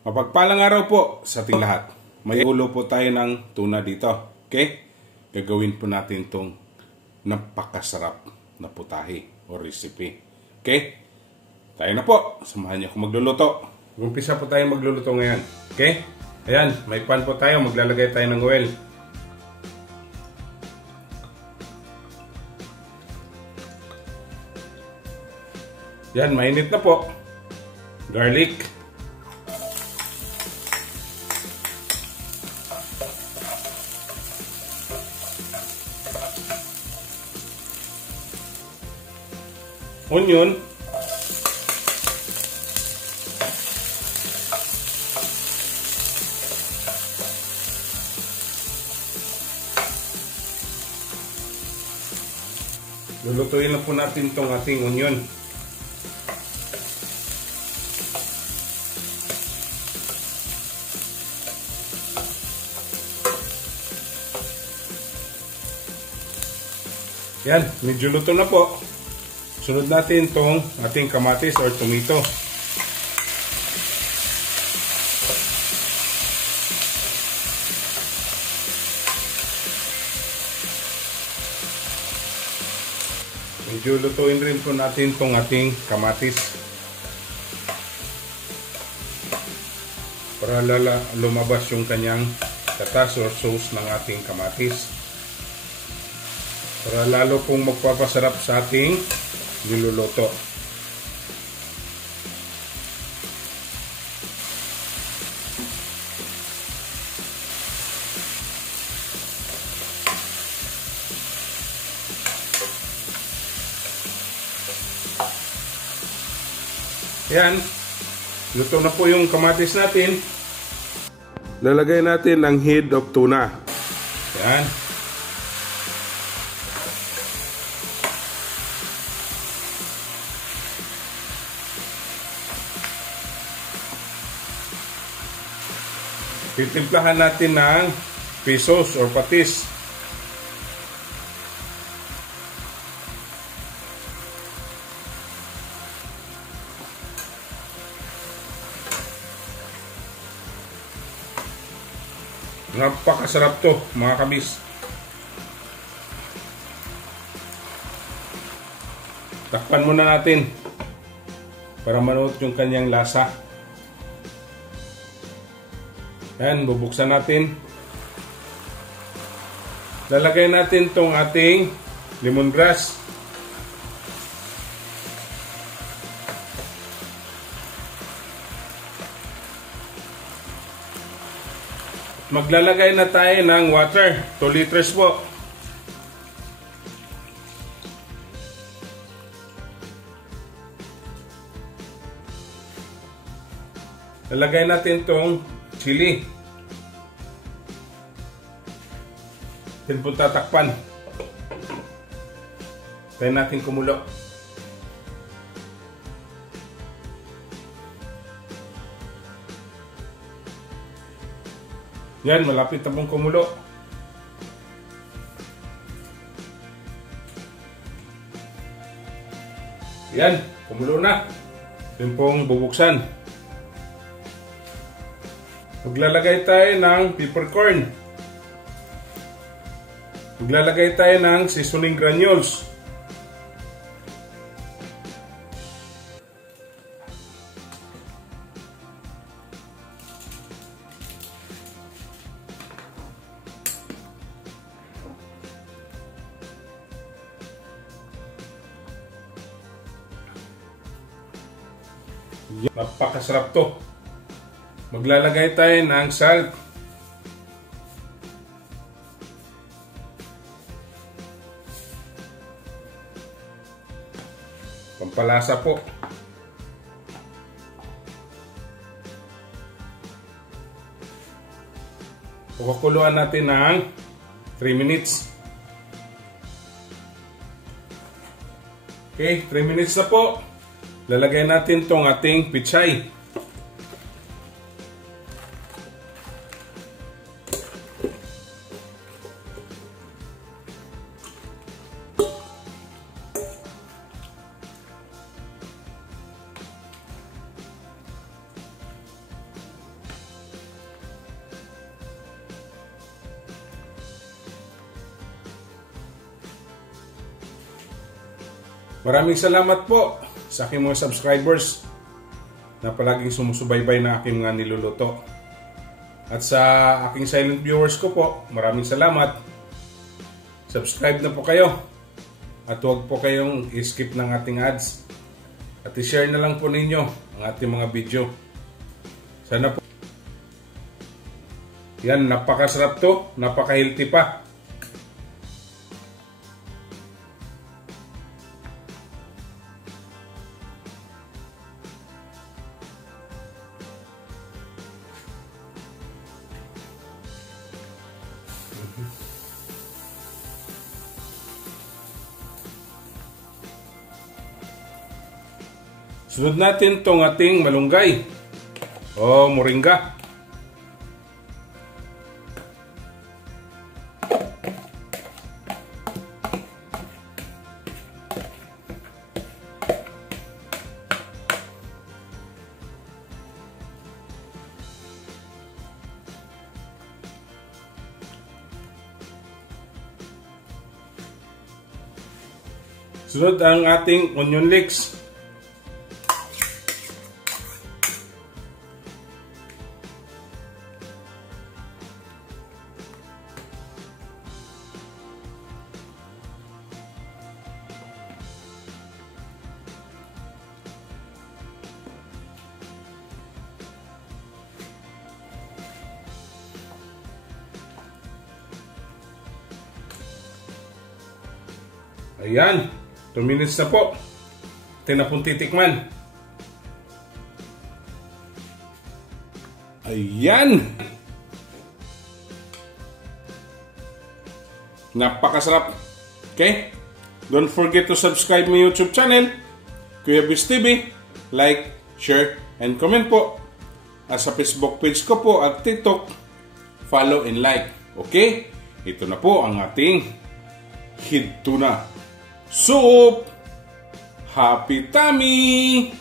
Mapagpalang araw po sa ating lahat. May ulo po tayo ng tuna dito. Okay? Gagawin po natin itong napakasarap na putahe o recipe. Okay? Tayo na po. Samahan niyo ako magluluto. Umpisa po tayo magluluto ngayon. Okay? Ayan, may pan po tayo. Maglalagay tayo ng oil. Yan, mainit na po. Garlic. Onion. Lulutuin na po natin itong ating onion. Yan, medyo luto na po. Sunod natin itong ating kamatis or tomato. Medyo lutuin rin po natin itong ating kamatis. Para lumabas yung kanyang katas or sauce ng ating kamatis. Para lalo pong magpapasarap sa ating niluluto. Ayan, luto na po yung kamatis natin. Lalagay natin ang head of tuna. Ayan. Titimplahan natin ng pesos or patis. Napakasarap to, mga kabis. Takpan muna natin para manuot yung kanyang lasa. Ayan, bubuksan natin. Lalagay natin tong ating lemongrass. Maglalagay na tayo ng water. 2 liters po. Lalagay natin tong chili. Then po tatakpan. Tayo natin kumulo. Yan, malapit na pong kumulo. Yan, kumulo na. Then pong bubuksan. Maglalagay tayo ng peppercorn. Maglalagay tayo ng seasoning granules. Napakasarap to. Maglalagay tayo ng salt. Pampalasa po. Pakukuluan natin ng 3 minutes. Okay, 3 minutes na po. Lalagay natin tong ating pichay. Maraming salamat po sa aking mga subscribers na palaging sumusubaybay na aking mga niluluto. At sa aking silent viewers ko po, maraming salamat. Subscribe na po kayo. At huwag po kayong i-skip ng ating ads. At i-share na lang po ninyo ang ating mga video. Sana po. Yan, napakasarap to. Napaka-healthy pa. Sunod natin tong ating malunggay o moringa. Sunod ang ating onion leeks. Ayan, 2 minutes na po. Ito na pong titikman. Ayan! Napakasarap. Okay? Don't forget to subscribe my YouTube channel, Kuya Biz TV. Like, share, and comment po. At sa Facebook page ko po at TikTok, follow and like. Okay? Ito na po ang ating hid tuna soup. Happy tummy!